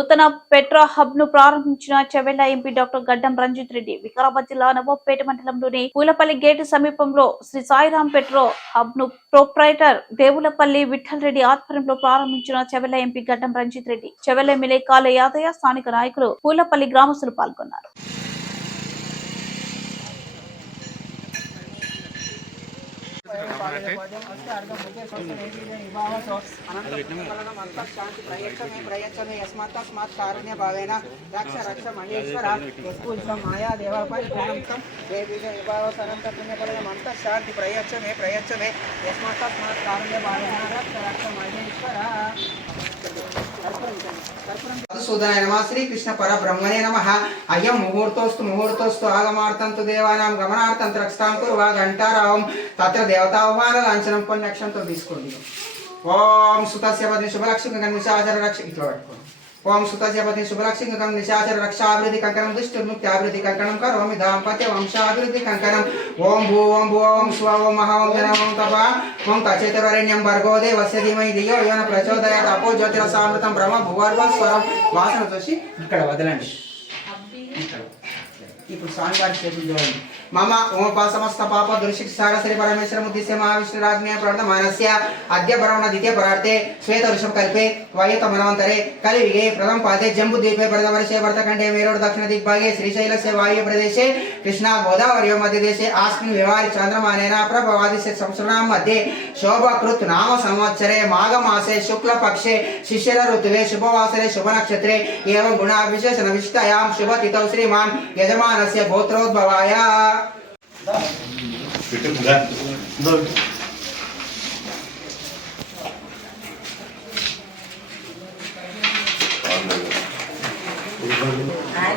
నూతన పెట్రో హబ్ను ప్రారంభించిన Chevella MP doctor గడ్డం రంజిత్ రెడ్డి వికారాబాద్ జిల్లా నవాబ్పేట మండలంలోని పూలపల్లి గేటు సమీపంలో శ్రీ సాయిరాం పెట్రో హబ్ను ప్రొప్రైటర్ దేవులపల్లి విఠల్ రెడ్డి ఆధ్వర్యంలో ప్రారంభించిన చెవెళ్ళ ఎంపీ గడ్డం రంజిత్ రెడ్డి చెవెళ్ళ ఎమ్మెల్యే కాల యాదయ్య స్థానిక నాయకులు పూలపల్లి గ్రామస్తులు పాల్గొన్నారు శాంతి ప్రయచ్చమే ప్రయచ్చమే యస్మాతస్మాత్ కారుణ్య భావేన రక్ష రక్ష మహేశ్వర యస్కూల్సం మాయా దేవపై పూర్ణంతం దేవీజ విభావ సనంత పుణ్యఫలం అంత శాంతి ప్రయచ్చమే ప్రయచ్చమే యస్మాతస్మాత్ కారుణ్య భావేన రక్ష రక్ష మహేశ్వర మధుసూదనాయ నమ శ్రీకృష్ణ పరబ్రహ్మణే నమ. అయం ముహూర్తోస్తు ముహూర్తోస్తు ఆగమార్థంతు దేవానాం గమనార్థం ద్రక్షతాం కురు వా ఘంటారావం తత్ర దేవతాహ్వాన లాంఛనం పుణ్యక్షంతో తీసుకోండి. ఓం సుతస్య పద్మ శుభలక్ష్మి నిశాచర రక్ష ఇట్లా పెట్టుకోండి. ఓం సుతస్య పతి శుభలక్ష్మి నిశాచర రక్షాభివృద్ధి కంకణం దుష్టుర్ముక్త్యాభివృద్ధి కంకణం కరోమి దాంపత్య వంశాభివృద్ధి కంకణం. ఓం భూ ఓం భూ ఓం స్వ ఓం మహా ఓం జన ఓం తప ఓం తచేతవరణ్యం భర్గో దేవస్య ధీమహి ధియో యోన ప్రచోదయాత్. అపో జ్యోతిరసామృతం బ్రహ్మ భువర్వ స్వరం. వాసన చూసి ఇక్కడ వదలండి. ఇప్పుడు స్వామివారి చేతులు చూడండి. మమ ఓమపా సమస్త పాప దుర్శిక్షాగ శ్రీ పరమేశ్వర ముద్దిశ్య మహావిష్ణురాజ్ఞ ప్రణతమానస్య అద్య పరమణ ద్వితీయ పరార్థే శ్వేత వృషభ కల్పే వయత మనవంతరే కలివిగే ప్రథమ పాదే జంబు ద్వీపే ప్రథమవర్షే భరతఖండే మేరోడ్ దక్షిణ దిగ్భాగే శ్రీశైలస్య వాయు ప్రదేశే కృష్ణా గోదావరి మధ్యదేశే ఆస్మిన్ వివారి చంద్రమానేన ప్రభవాదిశ సంవత్సరాం మధ్య శోభకృత్ నామ సంవత్సరే మాఘమాసే శుక్లపక్షే శిశిర ఋతువే శుభవాసరే శుభ నక్షత్రే ఏవం గుణ విశేషణ విశిష్టయాం శుభ తిథౌ శ్రీమాన్ యజమానస్య గోత్రోద్భవాయ Cái cái bụi đây.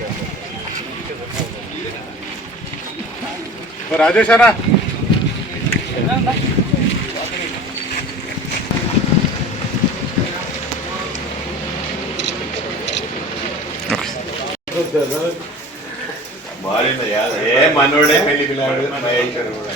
Rajesh అన్న. ఏ మనోడే పెళ్ళి పిల్లాడు మహేశ్వరు కూడా